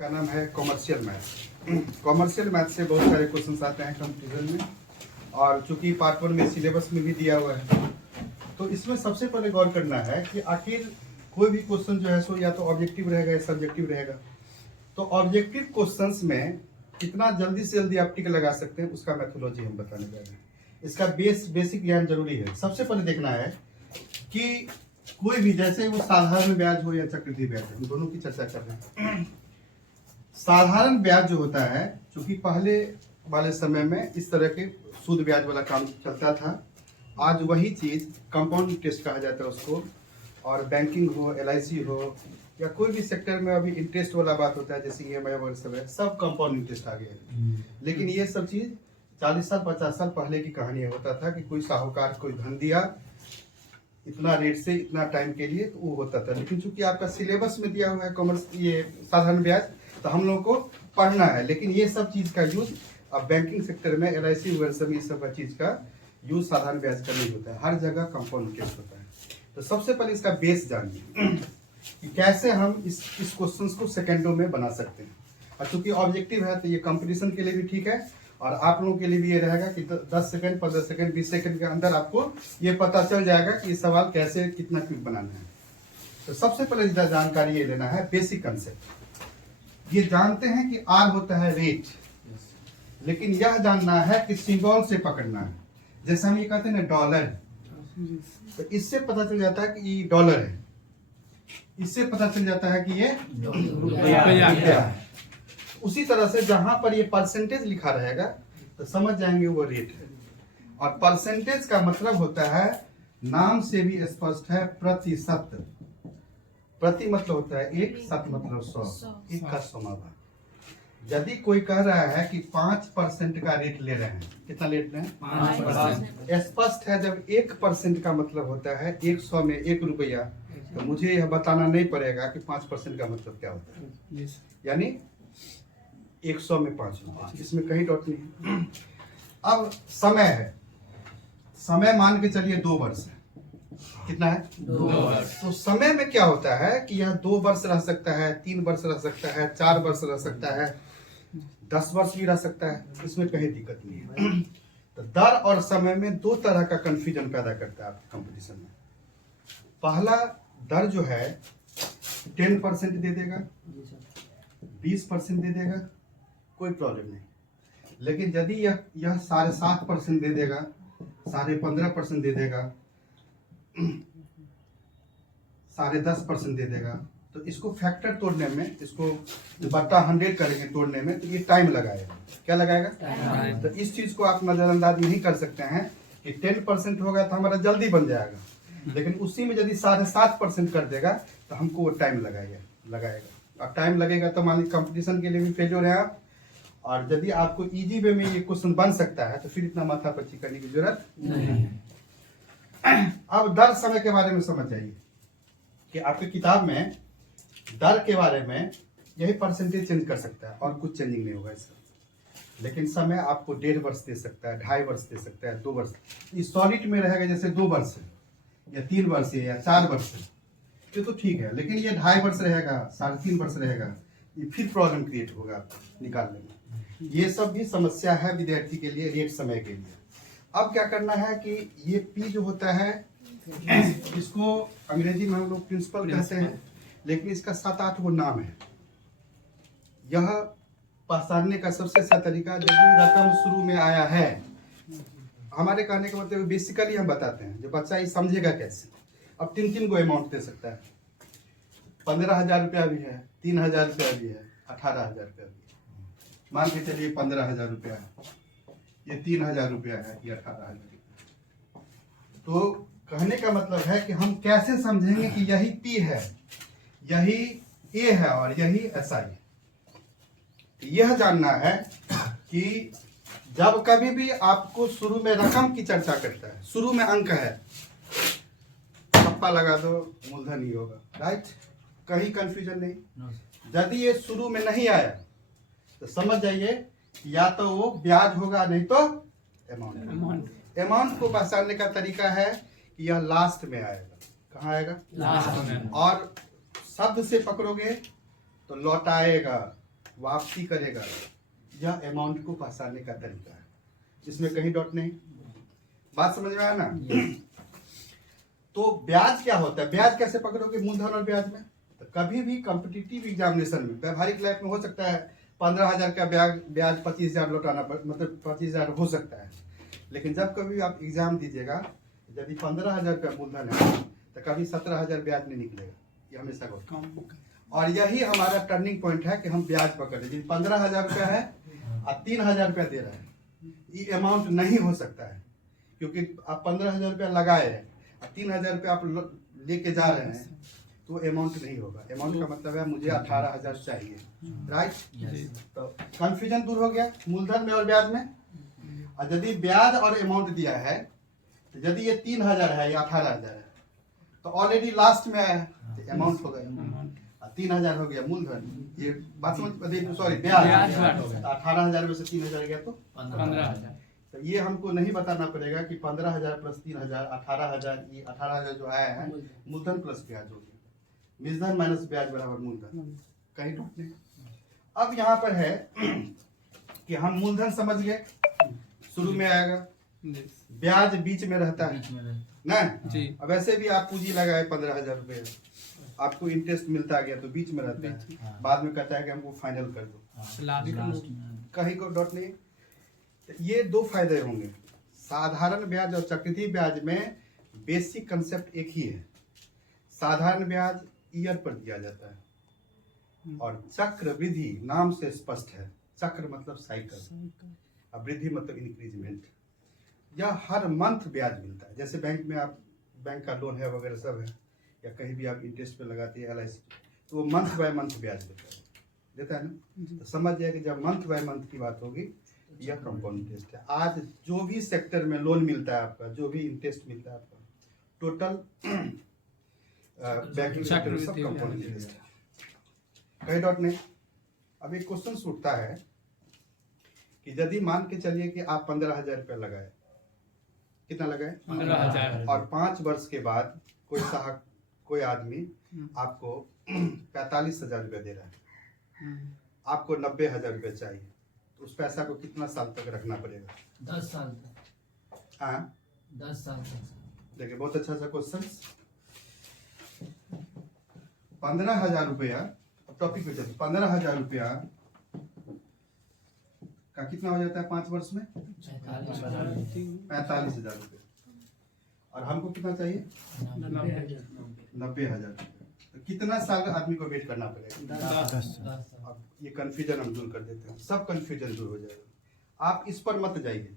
का नाम है कॉमर्शियल मैथ्स। कॉमर्शियल मैथ्स से बहुत सारे क्वेश्चंस आते हैं कंप्यूटर में, और चूंकि पार्ट 1 में सिलेबस में भी दिया हुआ है, तो इसमें सबसे पहले गौर करना है कि आखिर कोई भी क्वेश्चन जो है सो या तो ऑब्जेक्टिव रहेगा या सब्जेक्टिव रहेगा। तो ऑब्जेक्टिव क्वेश्चंस में कितना जल्दी से जल्दी आप टिक लगा सकते हैं उसका मैथोलॉजी हम बताने जा रहे हैं। इसका बेसिक ज्ञान जरूरी है। सबसे पहले देखना है कि कोई भी, जैसे वो साधारण ब्याज हो या चक्रवृद्धि ब्याज हो, हम दोनों की चर्चा कर रहे हैं। साधारण ब्याज जो होता है, क्योंकि पहले वाले समय में इस तरह के सूद ब्याज वाला काम चलता था, आज वही चीज कंपाउंड इंटरेस्ट कहा जाता है उसको। और बैंकिंग हो, LIC हो, या कोई भी सेक्टर में अभी इंटरेस्ट वाला बात होता है, जैसे EMI वगैरह सब है, सब कंपाउंड इंटरेस्ट आ गया है। लेकिन ये सब चीज 40 साल 50 साल पहले की कहानी होता था कि कोई साहूकार कोई धन दिया इतना रेट से इतना टाइम के लिए, तो वो होता था। लेकिन चूंकि आपका सिलेबस में दिया हुआ है कॉमर्स, ये साधारण ब्याज, तो हम लोगों को पढ़ना है। लेकिन ये सब चीज का यूज अब बैंकिंग सेक्टर में LIC वगैरह सब ये सब चीज का यूज साधारण ब्याज का नहीं होता है, हर जगह कंपाउंड इंटरेस्ट होता है। तो सबसे पहले इसका बेस जानिए कि कैसे हम इस क्वेश्चन को सेकेंडों में बना सकते हैं। और चूंकि ऑब्जेक्टिव है तो ये कंपटीशन के लिए भी ठीक है, और आप लोगों के लिए भी ये रहेगा कि 10 सेकंड 15 सेकंड 20 सेकंड के अंदर आपको ये पता चल जाएगा कि ये सवाल कैसे कितना क्विक बनाना है। तो सबसे पहले जानकारी ये लेना है, बेसिक कंसेप्ट। ये जानते हैं कि R होता है रेट, लेकिन यह जानना है कि सिंबल से पकड़ना है। जैसे हम ये कहते हैं ना डॉलर, तो इससे पता चल जाता है कि ये डॉलर है, इससे पता चल जाता है कि ये रुपया है। उसी तरह से जहां पर ये परसेंटेज लिखा रहेगा तो समझ जाएंगे वो रेट है। और परसेंटेज का मतलब होता है, नाम से भी स्पष्ट है, प्रतिशत। प्रति मतलब होता है 1, शत मतलब 100, 1 का 100वां भाग। यदि कोई कह रहा है कि 5% का रेट ले रहे हैं, कितना रेट ले रहे हैं? 5%। स्पष्ट है, जब 1% का मतलब होता है 100 में 1 रुपया, तो मुझे यह बताना नहीं पड़ेगा कि 5% का मतलब क्या होता है। यानी 100 में 5 रुपये, इसमें कहीं डॉट नहीं है। अब समय है, समय मान के चलिए 2 वर्ष है। कितना है? 2 वर्ष। तो समय में क्या होता है कि यह 2 वर्ष रह सकता है, 3 वर्ष रह सकता है, 4 वर्ष रह सकता है, 10 वर्ष भी रह सकता है, इसमें कहीं दिक्कत नहीं है। तो दर और समय में 2 तरह का कंफ्यूजन पैदा करता है कंपटीशन में। पहला दर जो है 10% दे देगा, 20% दे देगा, कोई प्रॉब्लम नहीं। लेकिन यदि यह 7.5% दे देगा, 15.5% दे देगा, 10.5% दे देगा, तो इसको फैक्टर तोड़ने में, इसको बट्टा 100 करेंगे तोड़ने में, तो ये टाइम लगाएगा। क्या लगाएगा? तो इस चीज को आप नजरअंदाज नहीं कर सकते हैं कि 10% होगा तो हमारा जल्दी बन जाएगा, लेकिन उसी में यदि 7.5% कर देगा तो हमको वो टाइम लगाएगा। और टाइम लगेगा तो मान लीजिए कंपटीशन के लिए भी फेल हो रहे हैं आप, और यदि आपको इजी वे में ये क्वेश्चन बन सकता है तो फिर इतना माथापच्ची करने की जरूरत नहीं है। अब दर समय के बारे में समझ जाइए कि आपकी किताब में दर के बारे में यही परसेंटेज चेंज कर सकता है और कुछ चेंजिंग नहीं होगा इसका। लेकिन समय आपको 1.5 वर्ष दे सकता है, 2.5 वर्ष दे सकता है, 2 वर्ष। इस सॉलिड में रहेगा जैसे 2 वर्ष है या 3 वर्ष है या 4 वर्ष है, ये तो ठीक है। लेकिन ये 2.5 वर्ष रहेगा, 3.5 वर्ष रहेगा, ये फिर प्रॉब्लम क्रिएट होगा निकालने में। ये सब भी समस्या है विद्यार्थी के लिए, रेट समय के लिए। अब क्या करना है कि ये P जो होता है, इसको अंग्रेजी में हम लोग प्रिंसिपल कहते हैं, लेकिन इसका 7-8 वो नाम है। यह पहचानने का सबसे अच्छा तरीका, जब भी रकम शुरू में आया है, हमारे कहने का मतलब बेसिकली हम बताते हैं, जो बच्चा ये समझेगा कैसे। अब 3 गो अमाउंट दे सकता है, 15,000 रुपया भी है, 3,000 रुपया भी है, 18,000 रुपया भी है। मान के चलिए 15,000 रुपया है, ये 3,000 रुपया है, ये 18,000 रुपया। तो कहने का मतलब है कि हम कैसे समझेंगे कि यही P है, यही A है और यही SI है। यह जानना है कि जब कभी भी आपको शुरू में रकम की चर्चा करता है, शुरू में अंक है, ठप्पा लगा दो, मूलधन ही होगा, राइट? कहीं कंफ्यूजन नहीं। यदि ये शुरू में नहीं आया तो समझ जाइए या तो वो ब्याज होगा, नहीं तो अमाउंट। अमाउंट को पहचानने का तरीका है कि यह लास्ट में आएगा। कहाँ आएगा? लास्ट में। और शब्द से पकड़ोगे तो लौटाएगा, वापसी करेगा, यह अमाउंट को पहचानने का तरीका है। इसमें कहीं डॉट नहीं। बात समझ में आया ना? तो ब्याज क्या होता है, ब्याज कैसे पकड़ोगे मूलधन और ब्याज में? तो कभी भी कॉम्पिटिटिव एग्जामिनेशन में, व्यवहारिक लाइफ में हो सकता है 15,000 का ब्याज 25,000 लौटाना मतलब 25,000 हो सकता है, लेकिन जब कभी आप एग्जाम दीजिएगा, यदि 15,000 रुपया मूलधन है तो कभी 17,000 ब्याज नहीं निकलेगा, ये हमेशा होता। और यही हमारा टर्निंग पॉइंट है कि हम ब्याज पकड़े। यदि 15,000 रुपया है और 3,000 रुपया दे रहा है, ये अमाउंट नहीं हो सकता है, क्योंकि आप 15,000 रुपया लगाए हैं और 3,000 रुपया आप लेके जा रहे हैं, तो अमाउंट नहीं होगा। अमाउंट का मतलब है मुझे 18,000 चाहिए, राइट? तो कंफ्यूजन दूर हो गया मूलधन में और ब्याज में। और यदि ब्याज और अमाउंट दिया है, तो यदि ये 3,000 है या 18,000 है, तो ऑलरेडी लास्ट में आया है, तो अमाउंट हो गया, 3,000 हो गया मूलधन। ये बात समझ, सॉरी ब्याज 18,000 में से 3,000 गया तो 15,000। तो ये हमको नहीं बताना पड़ेगा कि 15,000 प्लस 3,000 18,000, ये 18,000 जो आया है मूलधन प्लस ब्याज हो गया, मूलधन माइनस ब्याज बराबर मूलधन, कहीं डूट नहीं। अब यहाँ पर है कि हम मूलधन समझ गए, शुरू में आएगा, ब्याज बीच में रहता है ना जी। अब ऐसे भी आप पूंजी लगाए 15,000 रुपये, आपको इंटरेस्ट मिलता गया तो बीच में रहता है, बाद में कहता है कि हमको फाइनल कर दो, कहीं को डॉट नहीं। तो ये दो फायदे होंगे। साधारण ब्याज और चक्रवृद्धि ब्याज में बेसिक कंसेप्ट एक ही है। साधारण ब्याज ईयर पर दिया जाता है और चक्रवृद्धि नाम से स्पष्ट है, चक्र मतलब साइकिल और वृद्धि मतलब इंक्रीजमेंट। यह हर मंथ ब्याज मिलता है, जैसे बैंक में आप बैंक का लोन है वगैरह सब है, या कहीं भी आप इंटरेस्ट पे लगाते हैं LIC, तो वो मंथ बाय मंथ ब्याज देता है ना। तो समझ जाए कि जब मंथ बाय मंथ की बात होगी, यह कंपाउंड इंटरेस्ट है। आज जो भी सेक्टर में लोन मिलता है आपका, जो भी इंटरेस्ट मिलता है आपका, टोटल बैंकिंग सेक्टर में सब कंपाउंड इंटरेस्ट है, कहीं डॉट नहीं। अब एक क्वेश्चन उठता है कि यदि मान के चलिए कि आप 15,000 रुपया लगाए, कितना लगाए 15,000, और 5 वर्ष के बाद कोई आदमी आपको 45,000 रुपया दे रहा है, आपको 90,000 रुपया चाहिए, तो उस पैसा को कितना साल तक रखना पड़ेगा? 10 साल तक। हाँ 10 साल तक। देखिए बहुत अच्छा सा क्वेश्चन। 15,000 रुपया, अब टॉपिक पे चलते, 15,000 रुपया का कितना हो जाता है 5 वर्ष में? 45,000 रुपये। और हमको कितना चाहिए? 90,000 रुपये। तो कितना साल आदमी को वेट करना पड़ेगा? 10। अब ये कंफ्यूजन हम दूर कर देते हैं, सब कंफ्यूजन दूर हो जाएगा। आप इस पर मत जाइए,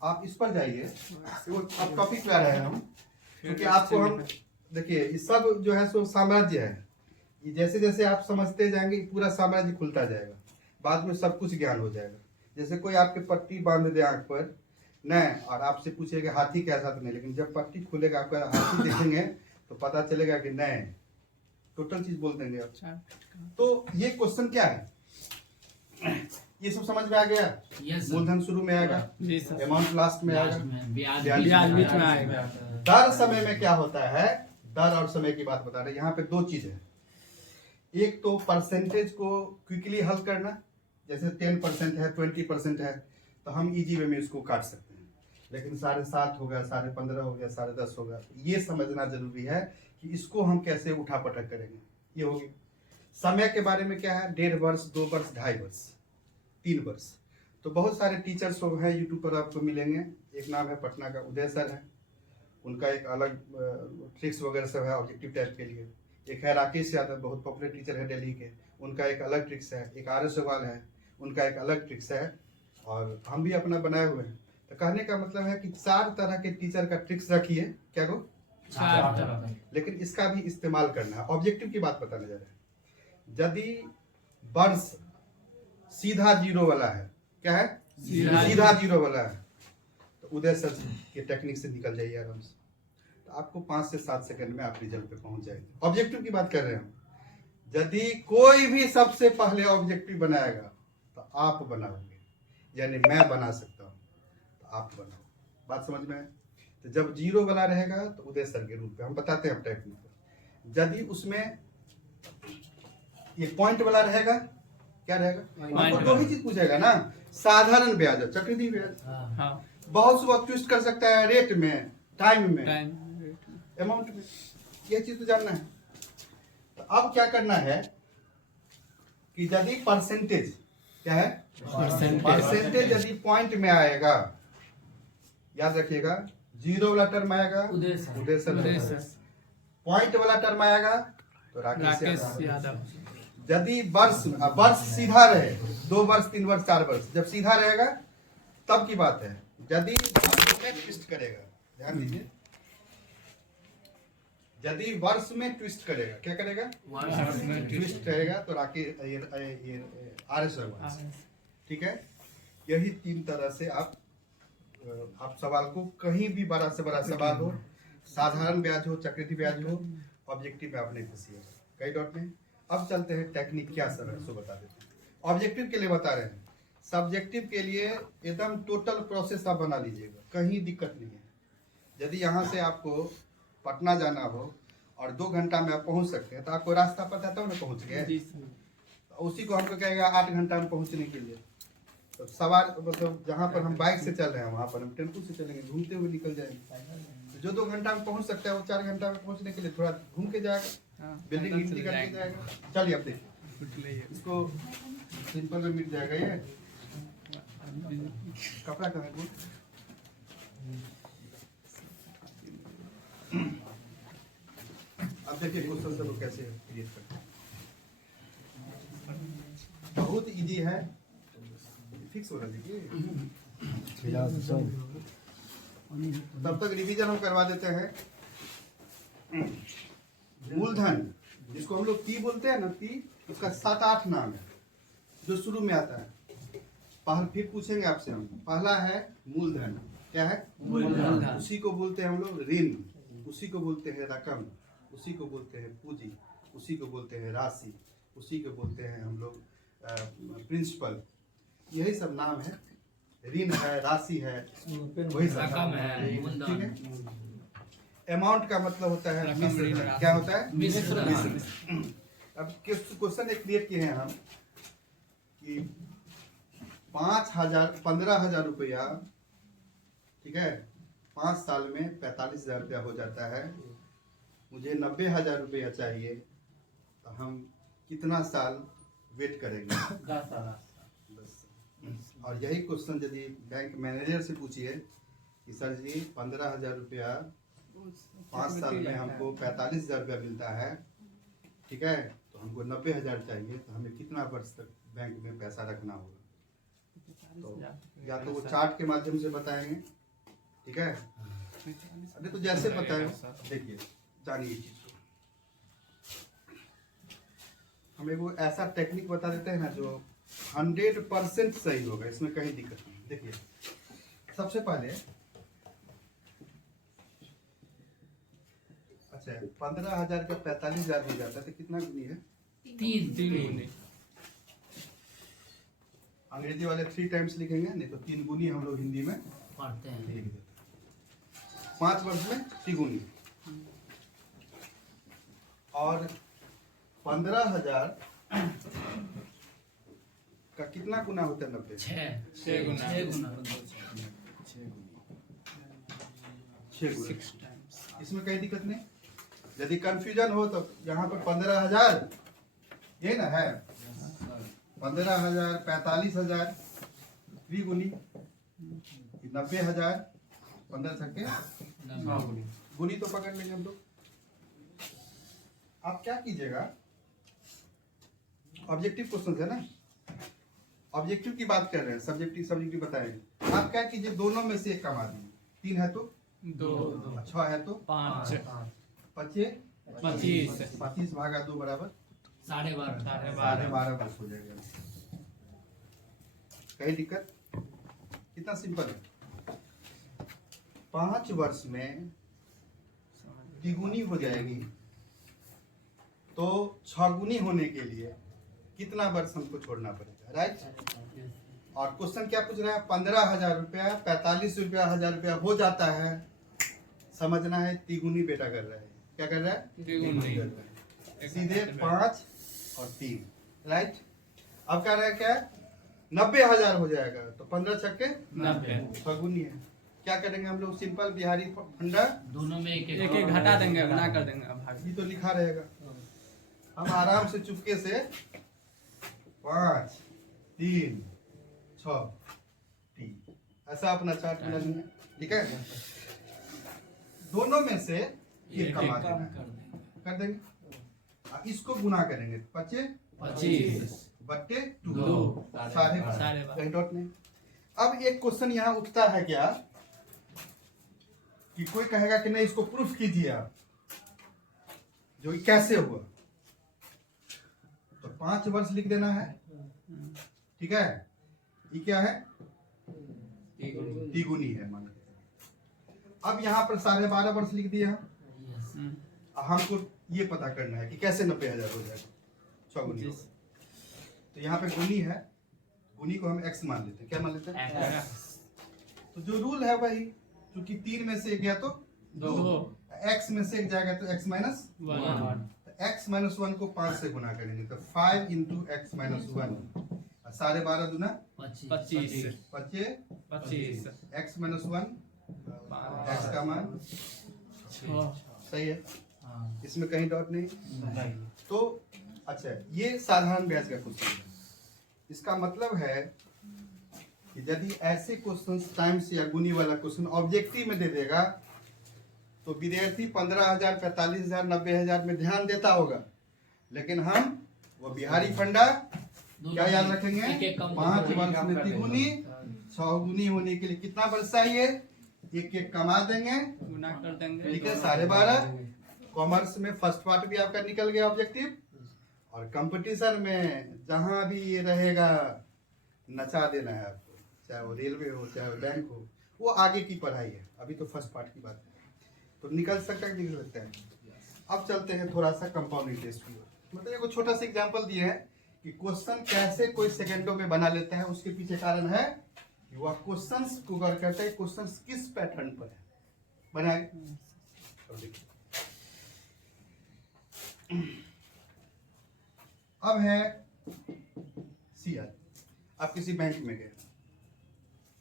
आप इस पर जाइए, अब टॉपिक पे आ रहे हैं हम, क्योंकि आपको हम देखिए ये सब जो है सो साम्राज्य है, ये जैसे जैसे आप समझते जाएंगे पूरा साम्राज्य खुलता जाएगा, बाद में सब कुछ ज्ञान हो जाएगा। जैसे कोई आपके पट्टी बांध दे आंख पर न, और आपसे पूछेगा हाथी कैसा, तो नहीं, लेकिन जब पट्टी खुलेगा आपका हाथी देखेंगे तो पता चलेगा कि नहीं, टोटल चीज बोल देंगे आप। तो ये क्वेश्चन क्या है, ये सब समझ में आ गया? मूलधन शुरू में आएगा, अमाउंट लास्ट में आएगा, ब्याज बीच में आएगा। दर समय में क्या होता है, दर और समय की बात बता रहे हैं। यहाँ पे दो चीज है, एक तो परसेंटेज को क्विकली हल करना, जैसे 10% है 20% है, तो हम इजी वे में इसको काट सकते हैं, लेकिन 7.5 हो गया, 15.5 हो गया, 10.5 हो गया, ये समझना जरूरी है कि इसको हम कैसे उठा पटक करेंगे। ये होगी। समय के बारे में क्या है, 1.5 वर्ष, 2 वर्ष, 2.5 वर्ष, 3 वर्ष। तो बहुत सारे टीचर्स हैं यूट्यूब पर आपको मिलेंगे। एक नाम है पटना का उदय सर है, उनका एक अलग ट्रिक्स वगैरह सब है ऑब्जेक्टिव टाइप के लिए। एक है राकेश यादव, बहुत पॉपुलर टीचर है दिल्ली के, उनका एक अलग ट्रिक्स है। एक RS अग्रवाल है, उनका एक अलग ट्रिक्स है, और हम भी अपना बनाए हुए हैं। तो कहने का मतलब है कि 4 तरह के टीचर का ट्रिक्स रखिए, क्या गो 4 तरह, लेकिन इसका भी इस्तेमाल करना है। ऑब्जेक्टिव की बात बताने जा रहे हैं। यदि वर्ष सीधा 0 वाला है, क्या है सीधा 0 वाला है, तो उदय सर के टेक्निक से निकल जाइए आराम से, तो आपको 5 से 7 सेकंड में आप रिजल्ट पे पहुंच जाएंगे। ऑब्जेक्टिव की बात कर रहे हैं हम। यदि कोई भी सबसे पहले ऑब्जेक्टिव बनाएगा तो आप बनाओगे, यानी मैं बना सकता हूँ तो आप बनाओ। बात समझ में आए? तो जब 0 वाला रहेगा तो उदय सर के रूप में हम बताते हैं टेक्निक। यदि उसमें ये पॉइंट वाला रहेगा क्या रहेगा? Point आपको दो ही चीज पूछेगा ना, साधारण ब्याज और चक्रवृद्धि ब्याज। हाँ हाँ बहुत से वक्त ट्विस्ट कर सकता है रेट में, टाइम में, टाइम अमाउंट में, ये चीज तो जानना है। तो अब क्या करना है कि यदि परसेंटेज क्या है, परसेंटेज यदि पॉइंट में आएगा, याद रखिएगा, जीरो वाला टर्म आएगा उदय उदय उदय सर। पॉइंट वाला टर्म आएगा तो राकेश राकेश यादव। यादव। यदि वर्ष सीधा रहे, 2 वर्ष 3 वर्ष 4 वर्ष, जब सीधा रहेगा तब की बात है। यदि वर्ष में ट्विस्ट करेगा, ध्यान दीजिए, यदि वर्ष में ट्विस्ट करेगा, क्या करेगा? वर्ष में ट्विस्ट करेगा तो राकेश ये RS होगा। ठीक है, यही 3 तरह से आप सवाल को कहीं भी बड़ा से बड़ा सवाल हो, साधारण ब्याज हो, चक्रवृद्धि ब्याज हो, ऑब्जेक्टिव में आपने फंसी कई डॉट में। अब चलते हैं टेक्निक क्या सर है, सो बता देते हैं। ऑब्जेक्टिव के लिए बता रहे हैं, सब्जेक्टिव के लिए एकदम टोटल प्रोसेस आप बना लीजिएगा, कहीं दिक्कत नहीं है। यदि यहाँ से आपको पटना जाना हो और 2 घंटा में आप पहुँच सकते हैं, तो आपको रास्ता पता है तब ना पहुँच गए। उसी को हमको कहेगा 8 घंटा में पहुँचने के लिए, तो सवार मतलब जहाँ पर हम बाइक से चल रहे हैं वहाँ पर हम टेम्पू से चलेंगे, घूमते हुए निकल जाएंगे। जो 2 घंटा में पहुँच सकता है वो 4 घंटा में पहुँचने के लिए थोड़ा घूम के जाएगा, बिल्डिंग हिंदी करके जाएगा। चलिए अब देखिए, इसको सिंपल में मिट जाएगा। ये कपड़ा कहाँ है वो? अब देखिए क्वेश्चन से वो कैसे क्रिएट करते हैं। बहुत इजी है, फिक्स हो रहा देखिए। तब तक रिवीजन हम करवा देते हैं। मूलधन जिसको हम लोग पी बोलते हैं ना, पी उसका 7-8 नाम है जो शुरू में आता है। फिर पूछेंगे आपसे हम, पहला है मूलधन। क्या है? मूलधन। उसी को बोलते हैं हम लोग ऋण, उसी को बोलते हैं रकम, उसी को बोलते हैं पूंजी, उसी को बोलते हैं राशि, उसी को बोलते हैं हम लोग प्रिंसिपल। यही सब नाम है। ऋण है, राशि है, वही सब रकम है, ठीक है। अमाउंट का मतलब होता है रकम, मिश्र ऋण, धन। राशि। क्या होता है? मिश्र धन। अब क्वेश्चन एक क्रिएट किए हैं हम कि 15,000 रुपया, ठीक है, 5 साल में 45,000 रुपया हो जाता है। मुझे 90,000 रुपया चाहिए, तो हम कितना साल वेट करेंगे? 10 साल। बस। और यही क्वेश्चन यदि बैंक मैनेजर से पूछिए कि सर जी 15,000 रुपया 5 साल में हमको 45,000 रुपया मिलता है, ठीक है, तो हमको 90,000 चाहिए, तो हमें कितना वर्ष तक बैंक में पैसा रखना होगा? तो या तो वो चार्ट के माध्यम से बताएंगे, ठीक है, अरे तो जैसे बताए देखिए, जानिए चीज को। हमें वो ऐसा टेक्निक बता देते हैं ना जो 100% सही होगा, इसमें कहीं दिक्कत नहीं। देखिए सबसे पहले, अच्छा 15,000 का 45,000 हो जाता है तो कितना गुनी है? 3 अंग्रेजी वाले 3 टाइम्स लिखेंगे, नहीं तो 3 गुनी हम लोग हिंदी में पढ़ते हैं। लिख देते हैं। 5 वर्ष में 3 गुनी। और 15,000 का कितना गुना होता है? 90। 6 गुना। 6 गुना। इसमें कोई दिक्कत नहीं। यदि कंफ्यूजन हो तो यहाँ पर 15,000 ये ना है, 15,000 45,000 त्रिगुनी 90,000 15 छक्के 9 गुनी, गुनी तो पकड़ लेंगे हम लोग। आप क्या कीजिएगा, ऑब्जेक्टिव क्वेश्चन है ना, ऑब्जेक्टिव की बात कर रहे हैं, सब्जेक्टिव बताएंगे। आप क्या कीजिए, दोनों में से एक कमा दीजिए। 3 है तो 2, 6 है तो 5, 25 25 भागा 2 बराबर 12.5। 12.5 वर्ष हो जाएगा। कहीं दिक्कत? कितना सिंपल है। 5 वर्ष में द्विगुनी हो जाएगी, तो 6 गुनी होने के लिए कितना वर्ष हमको छोड़ना पड़ेगा? राइट। और क्वेश्चन क्या पूछ रहा है? 15,000 रुपया 45,000 रुपया हो जाता है, समझना है तिगुनी बेटा कर रहा है। क्या कर रहा है? तिगुनी। कर रहा है। सीधे 5 और 3, राइट। अब कह रहा है क्या 90,000 हो जाएगा, तो 15 छक्के 90। फगुनी है। क्या करेंगे हम लोग? सिंपल बिहारी फंडा, दोनों में एक एक एक घटा देंगे, गुना कर देंगे अब भाग। ये तो लिखा रहेगा। हम आराम से चुपके से 5 3 6 3 ऐसा अपना चार्ट बना लेंगे, ठीक है। दोनों में से एक कमा देना है, कर देंगे। अब इसको गुना करेंगे, 25 बट्टे 2 दो। 12.5 12.5। कहीं डॉट नहीं। अब एक क्वेश्चन यहाँ उठता है क्या कि कोई कहेगा कि नहीं इसको प्रूफ कीजिए आप, जो ये कैसे हुआ। तो 5 वर्ष लिख देना है, ठीक है। ये क्या है? तिगुनी है मान लीजिए। अब यहाँ पर 12.5 वर्ष लिख दिया हम। हमको ये पता करना है कि कैसे 90,000 हो जाएगा 6 गुनी। तो यहाँ पे गुनी है, गुनी को हम x मान लेते हैं। क्या मान लेते हैं? तो जो रूल है वही, क्योंकि 3 में से एक गया तो 2, x में से एक जाएगा तो x माइनस 1। तो x माइनस 1 को 5 से गुना करेंगे तो 5 इंटू x माइनस 1, 12.5 दूना 25 25, x माइनस 1 x का मान सही है, इसमें कहीं डॉट नहीं। तो अच्छा, ये साधारण ब्याज का क्वेश्चन है। इसका मतलब है कि यदि ऐसे क्वेश्चन टाइम्स या गुनी वाला क्वेश्चन ऑब्जेक्टिव में दे देगा तो विद्यार्थी 15,000 45,000 90,000 में ध्यान देता होगा, लेकिन हम वो बिहारी फंडा क्या याद रखेंगे? 5 वर्ष में तिगुनी 6 गुनी होने के लिए कितना वर्ष चाहिए? एक एक कमा देंगे, गुना कर देंगे, ठीक है। 12.5। कॉमर्स में फर्स्ट पार्ट भी आपका निकल गया ऑब्जेक्टिव, और कंपटीशन में जहां भी ये रहेगा नचा देना है आपको, चाहे वो रेलवे हो चाहे वो बैंक हो, वो आगे की पढ़ाई है। अभी तो फर्स्ट पार्ट की बात है, तो निकल सकता है, निकल सकता है। अब चलते हैं थोड़ा सा कंपाउंडिंग टेस्ट की ओर। मतलब एक छोटा सा एग्जांपल दिए हैं कि क्वेश्चन कैसे कोई सेकंडों में बना लेता है। उसके पीछे कारण है कि वह क्वेश्चंस को गौर करता है, क्वेश्चंस किस पैटर्न पर है बनाए। अब देखिए, अब है CR। आप किसी बैंक में गए,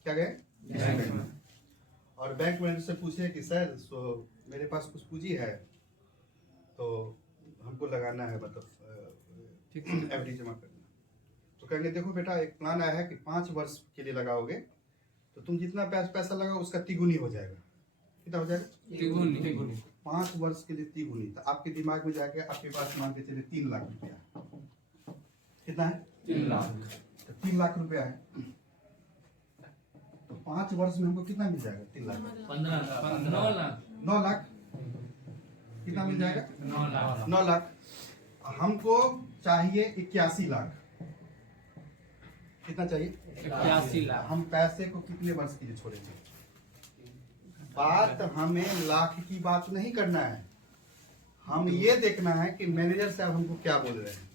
क्या गए? बैंक में। और बैंक मैनेजर से पूछे कि सर मेरे पास कुछ पूंजी है तो हमको लगाना है, मतलब FD जमा करना। तो कहेंगे देखो बेटा, एक प्लान आया है कि 5 वर्ष के लिए लगाओगे तो तुम जितना पैसा लगाओ उसका तिगुनी हो जाएगा। कितना हो जाएगा? तिगुनी। 5 वर्ष के लिए तिगुनी। तो आपके दिमाग में जाके आपके पास मान के चलिए 3 लाख रुपया। कितना है? 3 लाख। तो 3 लाख रुपया है, तो 5 वर्ष में हमको कितना मिल जाएगा? 3 लाख 9 लाख 9 लाख कितना मिल जाएगा? 9 लाख। हमको चाहिए 81 लाख। कितना चाहिए? 81 लाख। हम पैसे को कितने वर्ष के लिए छोड़ेंगे? बात हमें लाख की बात नहीं करना है, हम ये देखना है कि मैनेजर साहब हमको क्या बोल रहे हैं।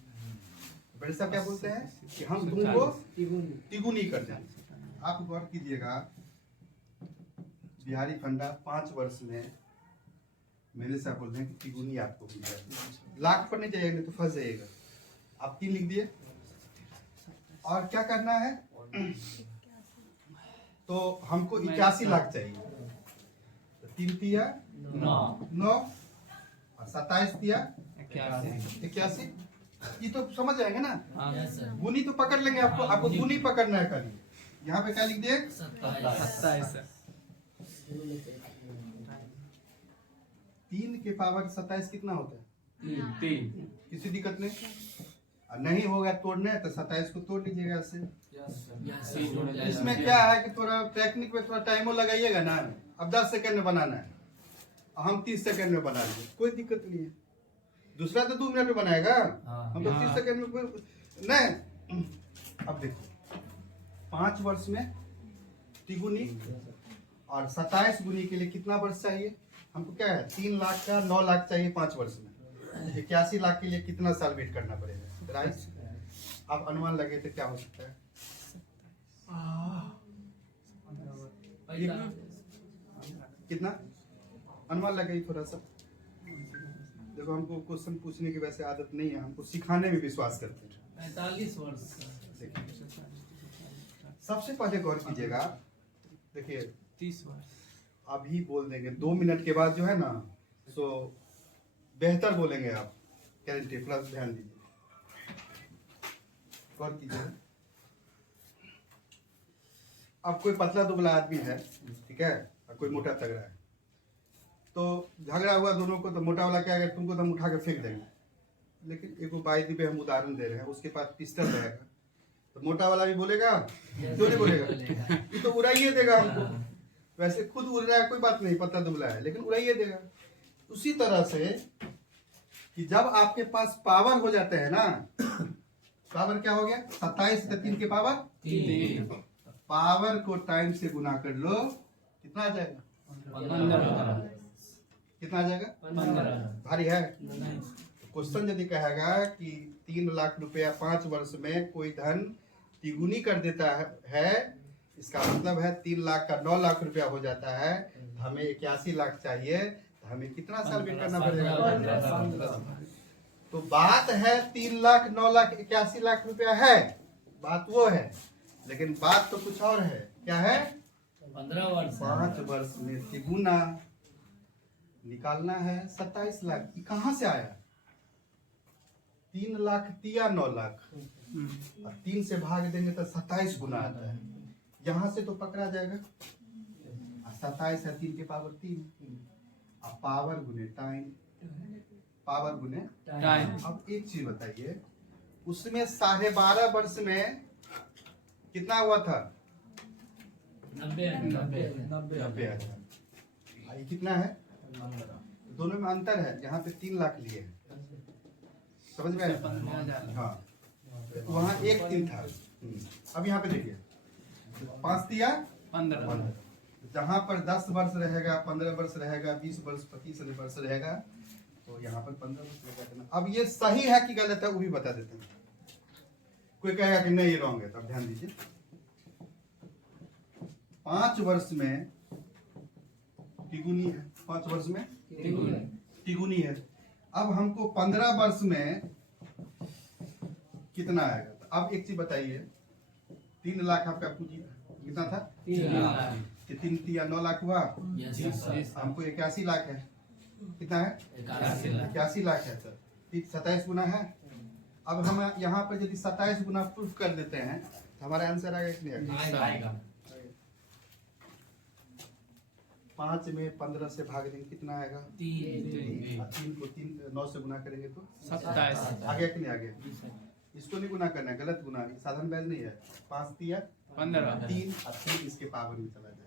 मैनेजर साहब क्या बोलते हैं कि हम तुमको तिगुनी कर दें। आप गौर कीजिएगा, बिहारी फंडा 5 वर्ष में मैनेजर साहब बोल रहे हैं कि तिगुनी आपको मिल जाएगी। लाख पर नहीं जाइएगा, नहीं तो फंस जाइएगा। आप 3 लिख दिए, और क्या करना है? तो हमको 81 लाख चाहिए, तो 3 तिया 9 और 27 तिया 81। ये तो समझ जाएंगे ना, गुनी तो पकड़ लेंगे। आपको गुनी पकड़ना है। कल यहाँ पे क्या लिख दिए? 27। 3 के पावर 27 कितना होता है? 3। किसी दिक्कत नहीं। और नहीं होगा तोड़ने तो 27 को तोड़ लीजिएगा इससे। इसमें क्या है कि थोड़ा टेक्निक में थोड़ा टाइमो लगाइएगा ना। अब 10 सेकंड में बनाना है, हम 30 सेकंड में बना लेंगे, कोई दिक्कत नहीं है। दूसरा तो 2 मिनट में बनाएगा, हम तो 30 सेकंड में कोई नहीं। अब देखो, 5 वर्ष में तिगुनी और 27 गुनी के लिए कितना वर्ष चाहिए हमको? क्या है? 3 लाख का 9 लाख चाहिए 5 वर्ष में। 81 लाख के लिए कितना साल वेट करना पड़ेगा? राइट, आप अनुमान लगे तो क्या हो सकता है? कितना अनुमान लगे? थोड़ा सा देखो, हमको क्वेश्चन पूछने की वैसे आदत नहीं है, हमको सिखाने में विश्वास करते हैं। 45 वर्ष सबसे पहले गौर कीजिएगा, देखिए 30 वर्ष अभी बोल देंगे 2 मिनट के बाद जो है ना, सो बेहतर बोलेंगे आप, गारंटी प्लस। ध्यान दीजिए, गौर कीजिए। अब कोई पतला दुबला आदमी है, ठीक है, और कोई मोटा तगड़ा है, तो झगड़ा हुआ दोनों को, तो मोटा वाला क्या है, तुमको तो हम उठा के फेंक देंगे। लेकिन एक बाई दी पे हम उदाहरण दे रहे हैं, उसके पास पिस्टल रहेगा, तो मोटा वाला भी बोलेगा, क्यों नहीं बोलेगा, ये तो उड़ाइए देगा हमको। वैसे खुद उड़ रहा है कोई बात नहीं, पतला दुबला है, लेकिन उड़ाइए देगा। उसी तरह से कि जब आपके पास पावर हो जाते हैं ना, पावर क्या हो गया, 27 से 3 के पावर 3 पावर को टाइम से गुना कर लो, कितना आ जाएगा, 15 कितना आ जाएगा, 15 भारी है। क्वेश्चन यदि कहेगा कि 3 लाख रुपया 5 वर्ष में कोई धन तिगुनी कर देता है, इसका मतलब है 3 लाख का 9 लाख रुपया हो जाता है, हमें 81 लाख चाहिए, तो हमें कितना साल वेट करना पड़ेगा। तो बात है 3 लाख 9 लाख 81 लाख रुपया है, बात वो है, लेकिन बात तो कुछ और है। क्या है, 15 वर्ष 5 वर्ष में तिगुना निकालना है 27 लाख। ये कहाँ से आया, 3 लाख तिया 9 लाख, और 3 से भाग देंगे तो 27 गुना आता है। यहाँ से तो पकड़ा जाएगा, 27 है 3 के पावर 3, अब पावर गुने टाइम, पावर गुने टाइम। अब एक चीज बताइए, उसमें 12.5 वर्ष में कितना हुआ था, 90 90,000। ये कितना है, दोनों में अंतर है, यहाँ पे 3 लाख लिए हैं, समझ में आया? 15,000। हाँ, वहाँ 1 3 था। अब यहाँ पे देखिए, 5 तिया 15 जहाँ पर 10 वर्ष रहेगा, 15 वर्ष रहेगा, 20 वर्ष 25 वर्ष रहेगा, तो यहाँ पर 15 वर्ष रहेगा। अब ये सही है कि गलत है वो भी बता देते हैं। कोई कहेगा कि नहीं ये रॉन्ग है, तब ध्यान दीजिए। 5 वर्ष में तिगुनी है, 5 वर्ष में तिगुनी है। अब हमको 15 वर्ष में कितना आएगा, तो अब एक चीज बताइए, 3 लाख आपका पूंजी कितना था, 3 लाख। 3 तिया 9 लाख हुआ, Yes. हमको 81 लाख है, कितना है, 81 लाख है सर, 27 गुना है। अब हम यहाँ पर यदि 27 गुना प्रूफ कर देते हैं तो हमारा आंसर आएगा कि नहीं आएगा। 5 में 15 से भाग देंगे कितना आएगा, 3 को 9 से गुना करेंगे तो 27 आ गया कि नहीं आ गया। इसको नहीं गुना करना है, गलत गुना, साधारण बैल नहीं है। 5 तिया 15 3 और 3 इसके पावर में चला जाएगा,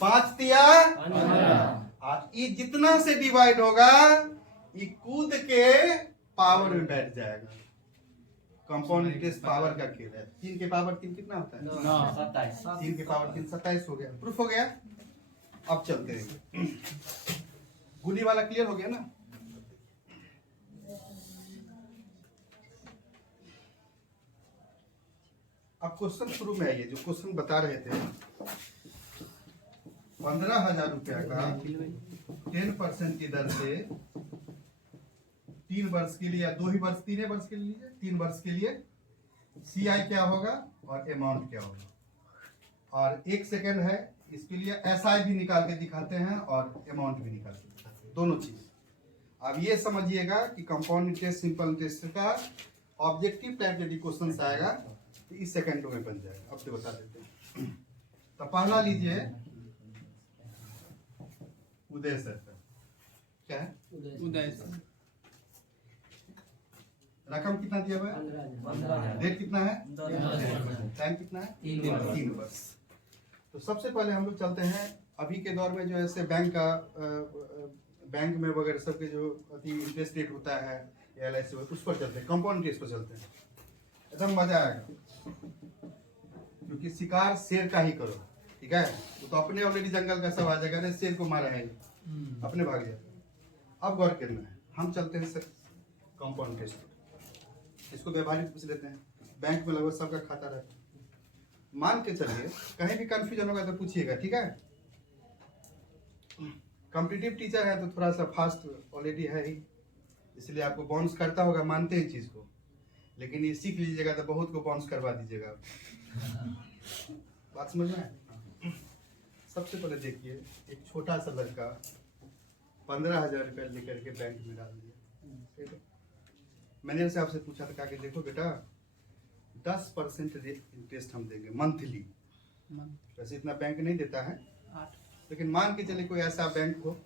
5 तिया 15 और ये जितना से डिवाइड होगा ये कूद के पावर में बैठ जाएगा। कंपाउंड इंटरेस्ट पावर का खेल है। 3 के पावर 3 कितना होता है, 9 3 के पावर 3 27 हो गया, प्रूफ हो गया। अब चलते हैं, गुनी वाला क्लियर हो गया ना। अब क्वेश्चन शुरू में आइए, जो क्वेश्चन बता रहे थे, 15,000 रुपया का 10% की दर से 3 वर्ष के लिए या 2 ही वर्ष, 3 वर्ष के लिए, 3 वर्ष के लिए CI क्या होगा और अमाउंट क्या होगा। और 1 सेकेंड है इसके लिए, SI भी निकाल के दिखाते हैं और अमाउंट भी निकाल के दिखाते हैं, दोनों चीज। अब ये समझिएगा कि कंपाउंड इंटरेस्ट, सिंपल इंटरेस्ट का ऑब्जेक्टिव टाइप यदि क्वेश्चन आएगा तो इस सेकंडों में बन जाएगा। अब तो बता देते हैं। तो पहला लीजिए, उदय सर का क्या है, उदय रकम कितना दिया हुआ है, डेट कितना है, टाइम कितना है, 3 वर्ष। तो सबसे पहले हम लोग चलते हैं, अभी के दौर में जो ऐसे बैंक का बैंक में वगैरह सबके जो अति इंटरेस्ट रेट होता है या LIC उस पर चलते हैं, कंपाउंड इंटरेस्ट पर चलते हैं, एकदम मजा आएगा। क्योंकि शिकार शेर का ही करो, ठीक है, तो अपने ऑलरेडी जंगल का सब आ जाएगा, अरे शेर को मारा है अपने भाग जाता। अब गौर करना है, हम चलते हैं कंपाउंड इंटरेस्ट, इसको व्यवहारिक पूछ लेते हैं। बैंक में लगभग सबका खाता रहता है, मान के चलिए कहीं भी कंफ्यूजन होगा तो पूछिएगा, ठीक है। कॉम्पिटिटिव टीचर है तो थोड़ा सा फास्ट ऑलरेडी है ही, इसलिए आपको बाउंस करता होगा, मानते हैं चीज को। लेकिन ये सीख लीजिएगा तो बहुत को बाउंस करवा दीजिएगा। बात समझ में आया? सबसे पहले देखिए, एक छोटा सा लड़का 15,000 रुपया लेकर के बैंक में डाल दिया, ठीक है। मैंने से आपसे पूछा था, कहा कि देखो बेटा 10% इंटरेस्ट हम देंगे मंथली। वैसे इतना बैंक नहीं देता है, लेकिन मान के चले कोई ऐसा बैंक हो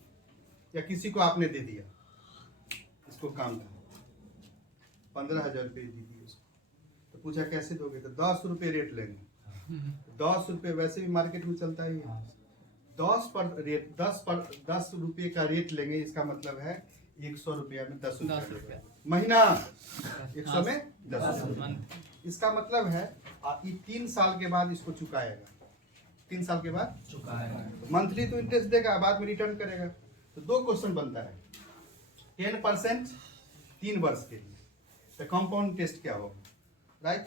या किसी को आपने दे दिया, इसको काम था, 15,000 रुपये दे दिए उसको, तो पूछा कैसे दोगे, तो 10 रुपये रेट लेंगे। 10 रुपये वैसे भी मार्केट में चलता ही है, 10 रुपये का रेट लेंगे, इसका मतलब है 100 रुपया में 10 रुपया महीना, 100 में 10 रुपया। इसका मतलब है 3 साल के बाद इसको चुकाएगा, 3 साल के बाद चुकाएगा। मंथली तो इंटरेस्ट देगा, बाद में रिटर्न करेगा। तो 2 क्वेश्चन बनता है, 10% 3 वर्ष के लिए, तो कंपाउंड इंटरेस्ट क्या होगा, राइट।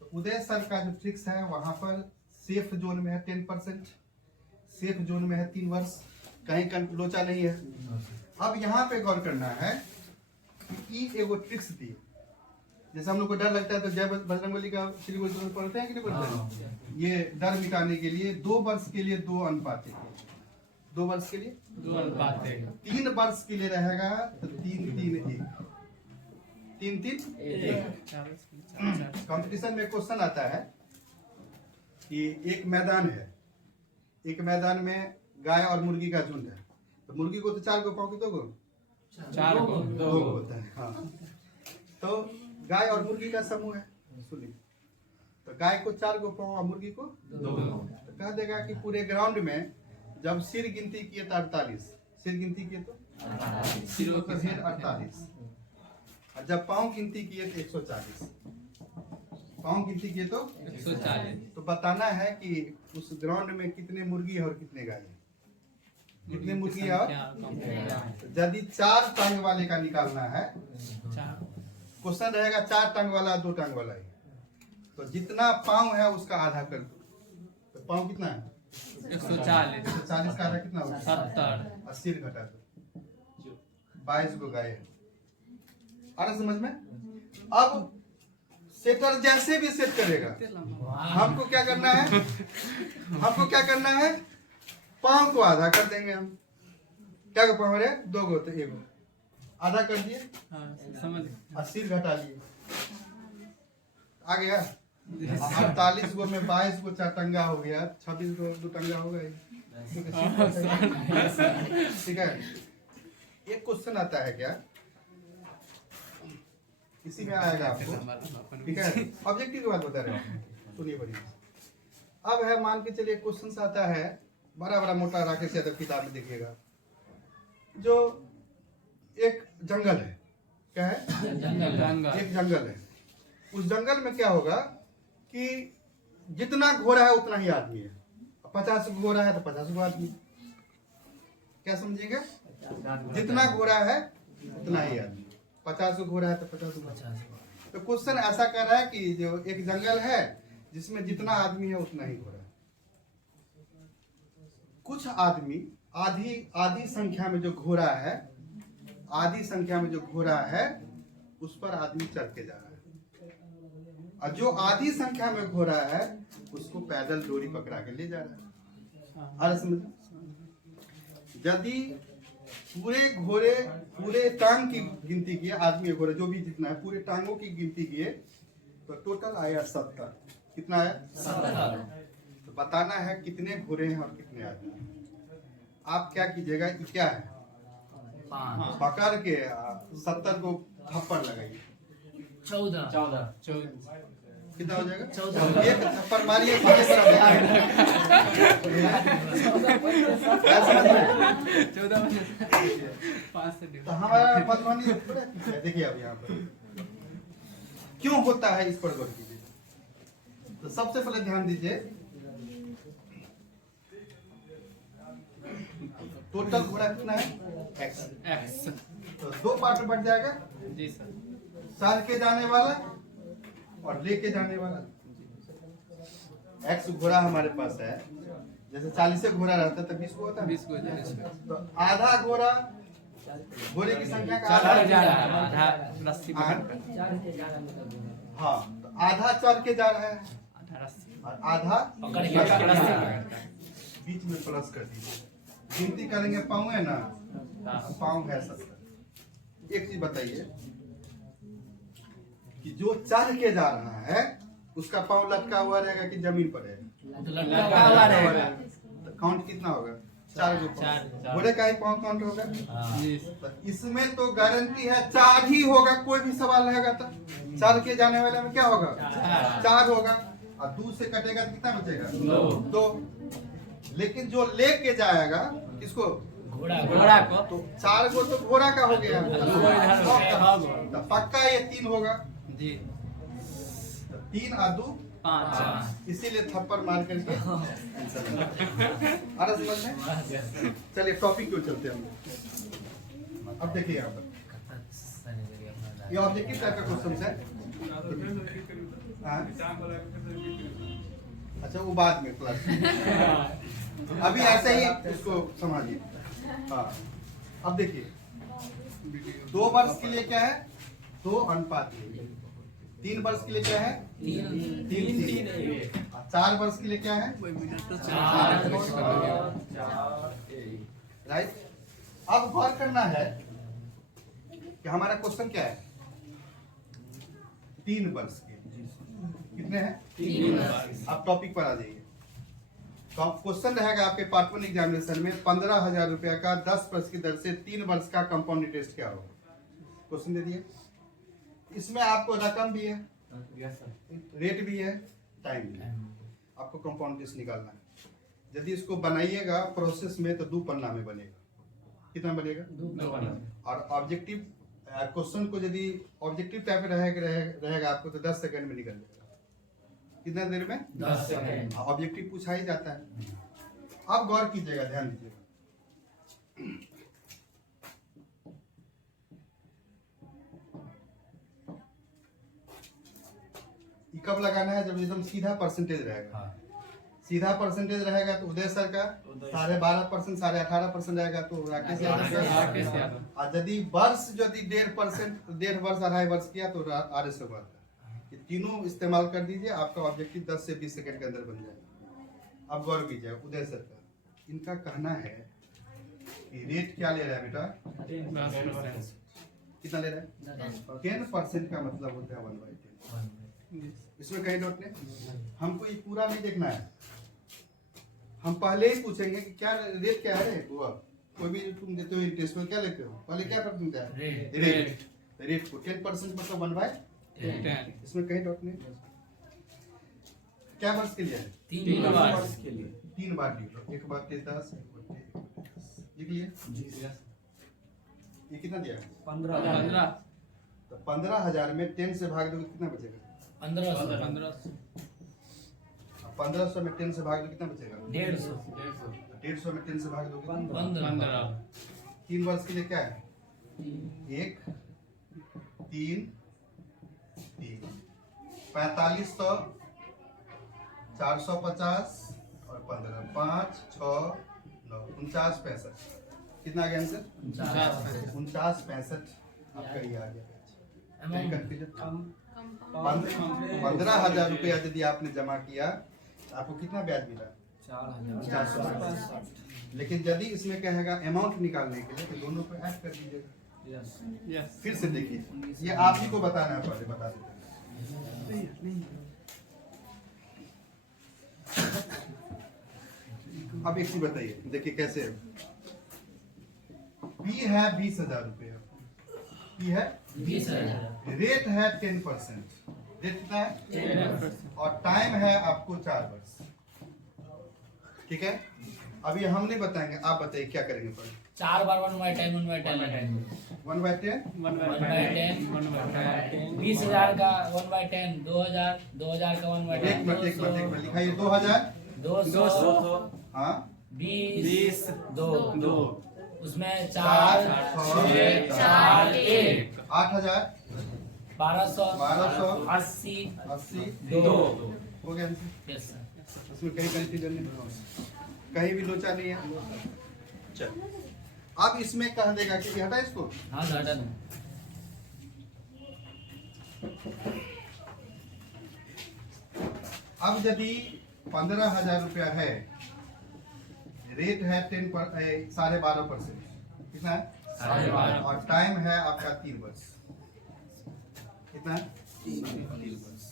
तो उदय सर का जो ट्रिक्स है वहां पर सेफ जोन में है 10%, सेफ जोन में है 3 वर्ष, कहीं लोचा नहीं है। अब यहाँ पे गौर करना है कि एगो ट्रिक्स दी, जैसे हम लोग को डर लगता है तो जय बजरंगबली का श्री गुरु पढ़ते हैं कि नहीं पढ़ते हैं? ये डर मिटाने के लिए 2 वर्ष के लिए 2 अनुपात, 2 वर्ष के लिए 2 अनुपात 3 वर्ष के लिए रहेगा तो 3-3-1, 3-3-1। कंपटीशन में क्वेश्चन आता है कि एक मैदान है, एक मैदान में गाय और मुर्गी का झुंड है, तो मुर्गी को तो 4 गो पाँव की 2 गो 4 को 2 होता है, हाँ। तो गाय और मुर्गी का समूह है, सुनिए, तो गाय को 4 गो पाँव और मुर्गी को 2 गो। तो कह देगा कि पूरे ग्राउंड में जब सिर गिनती किए तो 48, सिर गिनती किए तो सिर मतलब हेड 48, और जब पाँव गिनती किए तो 140, पाँव गिनती किए तो 140। तो बताना है कि उस ग्राउंड में कितने मुर्गी और कितने गाय हैं, कितने मुर्गी और, यदि 4 टांग वाले का निकालना है, क्वेश्चन रहेगा 4 टांग वाला 2 टांग वाला है, तो जितना पाँव है उसका आधा कर दो, तो पाँव कितना है 140 का आधा कितना होगा 70, और सिर घटा दो, 22 को गाय है। आ रहा समझ में? अब सेटर जैसे भी सेट करेगा, हमको क्या करना है, हमको क्या करना है, पाँव को आधा कर देंगे हम, क्या पाँव है 2 गो तो 1 गो आधा कर दिए, और सिर घटा लिए, आ गया 48 गो में 22 गो 4 टंगा हो गया, 26 गो 2 टंगा हो गए, ठीक है। एक क्वेश्चन आता है क्या, इसी में आएगा आपको, ठीक है, ऑब्जेक्टिव की बात बता रहे हैं, सुनिए बढ़िया। अब है मान के चलिए क्वेश्चन आता है, बड़ा बड़ा मोटा राकेश यादव किताब में देखिएगा, जो एक जंगल है, क्या है, एक जंगल है, उस जंगल में क्या होगा कि जितना घोड़ा है उतना ही आदमी है, 50 घोड़ा है तो 50 गो आदमी, क्या समझिएगा, जितना घोड़ा है उतना ही आदमी, 50 घोड़ा है तो 50 घोड़ा। तो क्वेश्चन ऐसा कर रहा है कि जो एक जंगल है जिसमें जितना आदमी है उतना ही घोड़ा है, कुछ आदमी आधी संख्या में जो घोड़ा है, आधी संख्या में जो घोड़ा है उस पर आदमी चढ़ के जा रहा है, और जो आधी संख्या में घोड़ा है उसको पैदल डोरी पकड़ा के ले जा रहा है। समझ, यदि पूरे टांग की गिनती किए, आदमी घोड़े जो भी जितना है पूरे टांगों की गिनती किए तो टोटल आया 70, कितना आया 70। तो बताना है कितने घोड़े हैं और कितने आदमी हैं। आप क्या कीजिएगा, क्या है पकड़ के 70 को थप्पड़ लगाइए, 14 कितना हो जाएगा 14। एक थप्पड़ मारिए, 5 तो हमारा मधुबनी थोड़ा पीछे है। देखिए अब यहाँ पर क्यों होता है, इस पर गौर कीजिए। तो सबसे पहले ध्यान दीजिए, टोटल घोड़ा कितना है x, तो 2 पार्ट में बढ़ जाएगा जी सर, चल के जाने वाला और लेके जाने वाला। x घोड़ा हमारे पास है, जैसे 40 घोड़ा रहता है तो 20 को होता है, 20 को तो आधा घोड़ा घोड़े की संख्या का चढ़ जा आधा। रहा है, आधा रस्सी हाँ। पकड़ कर। हाँ, तो आधा चढ़ के जा रहा है आधा रस्सी और आधा पकड़ के रस्सी जा रहा पकड़ कर। बीच में प्लस कर दीजिए। गिनती करेंगे पाँव है ना, पाँव है 70। एक चीज बताइए कि जो चढ़ के जा रहा है उसका पाँव लटका हुआ रहेगा कि जमीन पर रहेगा? लटका हुआ रहेगा। तो काउंट कितना होगा? 4 गो चार। पाँव। घोड़े का ही पाँव काउंट होगा। जी। तो इसमें तो गारंटी है 4 ही होगा। कोई भी सवाल रहेगा तो चढ़ के जाने वाले में क्या होगा? 4 होगा। और 2 से कटेगा तो कितना बचेगा? 2। लेकिन जो लेके जाएगा किसको? घोड़ा को तो 4 गो तो घोड़ा का हो गया। वो इधर हो गया, हाँ, वो। तो पक्का ये 3 होगा। जी। तो 3 और 2 5। इसीलिए थप्पड़ मार करके आ रहा समझ में? चलिए टॉपिक क्यों चलते हैं हम। अब देखिए यहाँ पर ये ऑब्जेक्टिव टाइप का क्वेश्चन है। हाँ? अच्छा वो बाद में क्लास, अभी ऐसे ही उसको समझिए। हाँ, अब देखिए 2 वर्ष के लिए क्या है? 2 अनुपात 3 वर्ष के लिए क्या है? 3। 4 वर्ष के लिए क्या है? राइट। अब गौर करना है कि हमारा क्वेश्चन क्या है? 3 वर्ष के कितने हैं? 3 वर्ष। अब टॉपिक पर आ जाइए। तो अब क्वेश्चन रहेगा आपके पार्ट 1 एग्जामिनेशन में 15,000 रुपया का 10% की दर से 3 वर्ष का कंपाउंड इंटरेस्ट क्या होगा? क्वेश्चन दे दिए। इसमें आपको रकम भी है, रेट भी है, टाइम भी है। आपको कंपाउंड इंटरेस्ट निकालना है। यदि इसको बनाइएगा प्रोसेस में तो 2 पन्ना में बनेगा। कितना बनेगा? 2 पन्ना। और ऑब्जेक्टिव क्वेश्चन को यदि ऑब्जेक्टिव टाइप में रहेगा आपको तो 10 सेकंड में निकल जाएगा। कितना देर में? 10 सेकंड। ऑब्जेक्टिव पूछा ही जाता है। अब गौर कीजिएगा, ध्यान दीजिएगा। ये कब लगाना है? जब एकदम सीधा परसेंटेज रहेगा। सीधा परसेंटेज रहेगा तो उदय सर का 12.5%, 18.5% रहेगा तो राकेश राकेश यादव। यादव। और यदि वर्ष यदि 1.5%, 1.5 वर्ष 2.5 वर्ष किया तो RS होगा। ये तीनों इस्तेमाल कर दीजिए, आपका ऑब्जेक्टिव 10 से 20 सेकंड के अंदर बन जाएगा। अब गौर कीजिए उदय सर का, इनका कहना है कि रेट क्या ले रहा है बेटा? 10%। कितना ले रहा है? 10% का मतलब होता है 1/10। इसमें कहीं डॉट नहीं। हमको ये पूरा नहीं देखना है। हम पहले ही पूछेंगे कि क्या रेट क्या है हुआ। कोई भी तुम देते हो इंटरेस्ट में क्या लेते हो? पहले क्या पर तुम क्या है? रेट। रेट को 10% मतलब 1/10। इसमें कहीं डॉट नहीं। क्या वर्ष के लिए है? 3 वर्ष के लिए। 3 बार लिख लो। 1 बार 10, 1 बार 10 लिख लिए। ये कितना दिया? 15। तो 15,000 में 10 से भाग दोगे कितना बचेगा? 1500। 1500 में 10 से भाग दो कितना बचेगा? 150। 150 में 10 से भाग दोगे? 15। 3 वर्ष के लिए क्या है? 1, 3, 3, 4500, 450 और 15, 5, 6, 9, 49, 65। कितना आ गया आंसर? 49, 65 आपका ये आ गया। नहीं कंफ्यूजन? 15,000 रुपया यदि आपने जमा किया तो आपको कितना ब्याज मिला? 460। लेकिन यदि इसमें कहेगा अमाउंट निकालने के लिए तो दोनों को ऐड कर दीजिएगा। फिर से देखिए, ये आप ही को बताना है, पहले बता देते हैं। अब एक चीज बताइए, देखिए कैसे है। P है 20,000 रुपया। P है 20,000। रेट है 10%। रेट कितना है? 10%। और टाइम है आपको 4 वर्ष। ठीक है, अभी हम नहीं बताएंगे, आप बताइए क्या करेंगे पहले। 4 बार 1/10, 1/10। 1/10। 1/10। 20,000 का 1/10, 2,000, 2,000 का 1/10, एक मिनट लिखाइए। 2,000। 200। हाँ 20, 2। उसमें 4, 4, 6, 4, 1। 8,000। 1200। 80। 80, 2। हो गया आंसर। Yes sir. उसमें कहीं कंफ्यूजन नहीं, कहीं भी लोचा नहीं है। चल अब इसमें कह देगा कि हटा इसको, हाँ हटा नहीं। अब यदि 15,000 रुपया है, रेट है 12.5%, कितना है? 12.5। और टाइम है आपका 3 वर्ष, कितना है? 3 वर्ष।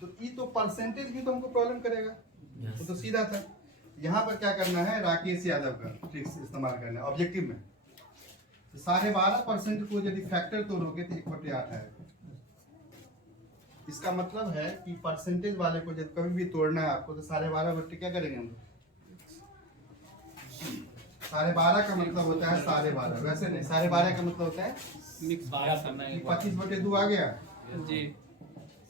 तो ये तो परसेंटेज भी तो हमको प्रॉब्लम करेगा, वो तो सीधा था। यहाँ पर क्या करना है, राकेश यादव का ट्रिक्स इस्तेमाल करना है ऑब्जेक्टिव में। तो 12.5% को यदि फैक्टर तोड़ोगे तो 1/8 आएगा। इसका मतलब है कि परसेंटेज वाले को जब कभी भी तोड़ना है आपको, तो 12.5 क्या करेंगे हम? 12.5 का मतलब होता है 12.5, वैसे नहीं, 12.5 का मतलब होता है मिक्स 12 करना है 25/2 आ गया। जी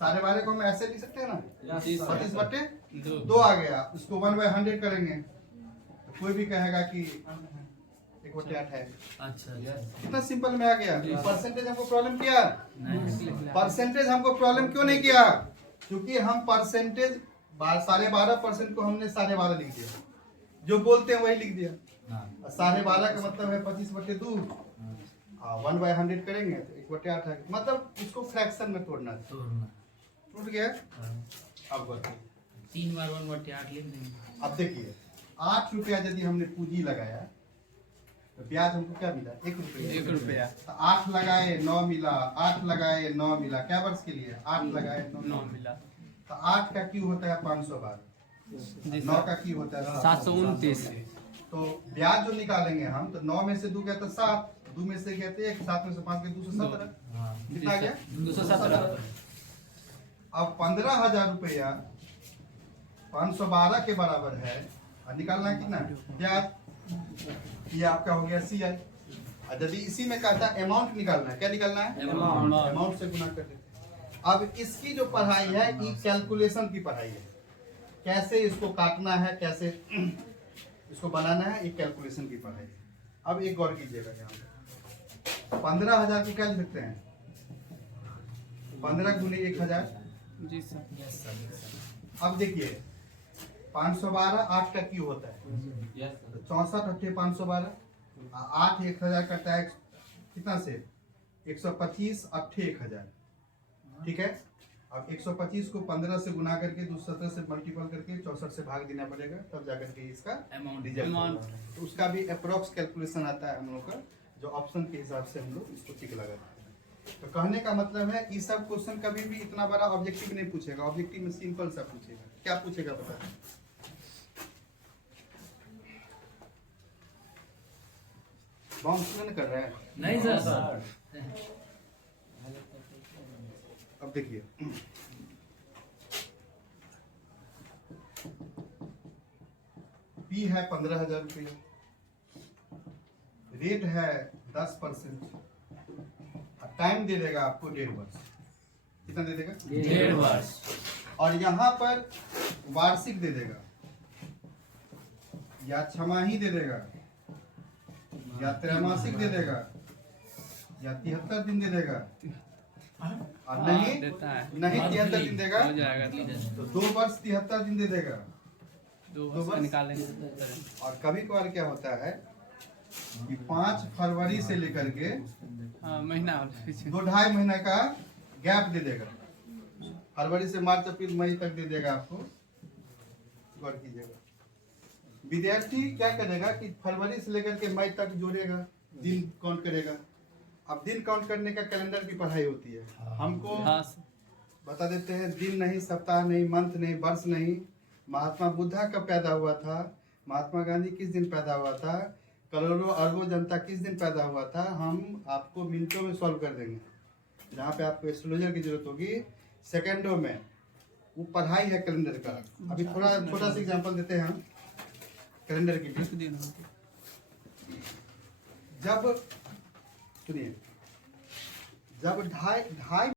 12.5 को हम ऐसे लिख सकते हैं ना, जी सर। 25/2 आ गया। उसको 1/100 करेंगे तो कोई भी कहेगा कि 1/8 है। अच्छा कितना सिंपल में आ गया। परसेंटेज हमको प्रॉब्लम किया, नहीं। परसेंटेज हमको प्रॉब्लम क्यों नहीं किया? क्योंकि हम परसेंटेज 12.5% को हमने 12.5 लिख दिया, जो बोलते हैं वही लिख दिया। हाँ 12.5 का मतलब है 25/2, 1/100 करेंगे तो 1/8 है। मतलब इसको फ्रैक्शन में तोड़ना है। तोड़ना। टूट गया। हाँ। अब बताइए, 3 बार 1/8 लिख देंगे। अब देखिए 8 रुपया यदि हमने पूंजी लगाया तो ब्याज हमको क्या मिला? 1 रुपया। 1 रुपया। तो 8 लगाए 9 मिला, 8 लगाए 9 मिला। क्या वर्ष के लिए? 8 लगाए 9 मिला। तो 8 का क्यू होता है 512, जी 9 सर। का क्यू होता है 729। तो ब्याज जो निकालेंगे हम, तो 9 में से 2 गया तो 7, 2 में से गया तो 1, 7 में से 5 गया 217। हाँ कितना आ गया? 217। अब 15,000 रुपया 512 के बराबर है, और निकालना है कितना? ब्याज। ये आपका हो गया CI। और यदि इसी में कहता है अमाउंट निकालना है, क्या निकालना है? Amount। अमाउंट से गुना कर देते। अब इसकी जो पढ़ाई है ये कैलकुलेशन की पढ़ाई है, कैसे इसको काटना है, कैसे इसको बनाना है, ये कैलकुलेशन की पढ़ाई है। अब एक गौर कीजिएगा, यहाँ पे 15,000 को क्या लिख सकते हैं? 15 गुने 1,000। जी sir. Yes sir yes sir. अब देखिए 512 8 का क्यू होता है, तो 64 8 512, 8 1000 करता है कितना से? 125 8 1000, ठीक है। अब 125 को 15 से गुना करके 217 से मल्टीपल करके 64 से भाग देना पड़ेगा, तब जाकर के इसका Amount। Result Amount। होगा। तो उसका भी अप्रोक्स कैलकुलेशन आता है हम लोग का, जो ऑप्शन के हिसाब से हम लोग इसको टिक लगाते हैं। तो कहने का मतलब है ये सब क्वेश्चन कभी भी इतना बड़ा ऑब्जेक्टिव नहीं पूछेगा, ऑब्जेक्टिव में सिंपल सा पूछेगा। क्या पूछेगा पता है? बाउंस नहीं कर रहा है। नहीं सर। अब देखिए P है 15,000 रुपया, रेट है 10%, टाइम दे देगा आपको 1.5 वर्ष। कितना दे देगा? 1.5 वर्ष। और यहाँ पर वार्षिक दे देगा, या छमाही दे देगा, या त्रैमासिक दे देगा, या 73 दिन दे देगा, और नहीं देता है। नहीं 73 दिन देगा हो जाएगा तो तो 2 वर्ष 73 दिन दे देगा। 2 वर्ष वर्ष निकालेंगे। और कभी कभार क्या होता है कि 5 फरवरी से लेकर के हाँ महीना और पीछे। 2-2.5 महीना का गैप दे देगा। फरवरी से मार्च अप्रैल मई तक दे देगा आपको। गौर कीजिएगा, विद्यार्थी क्या करेगा कि फरवरी से लेकर के मई तक जोड़ेगा, दिन काउंट करेगा। अब दिन काउंट करने का कैलेंडर की पढ़ाई होती है। हमको हाँ सर। बता देते हैं दिन नहीं, सप्ताह नहीं, मंथ नहीं, वर्ष नहीं। महात्मा बुद्धा कब पैदा हुआ था, महात्मा गांधी किस दिन पैदा हुआ था, करोड़ों अरबों जनता किस दिन पैदा हुआ था, हम आपको मिनटों में सॉल्व कर देंगे। जहाँ पे आपको एस्ट्रोलॉजर की जरूरत होगी सेकंडों में, वो पढ़ाई है कैलेंडर का। अभी थोड़ा छोटा सा एग्जांपल देते हैं हम कैलेंडर की। एक दिन जब सुनिए, जब ढाई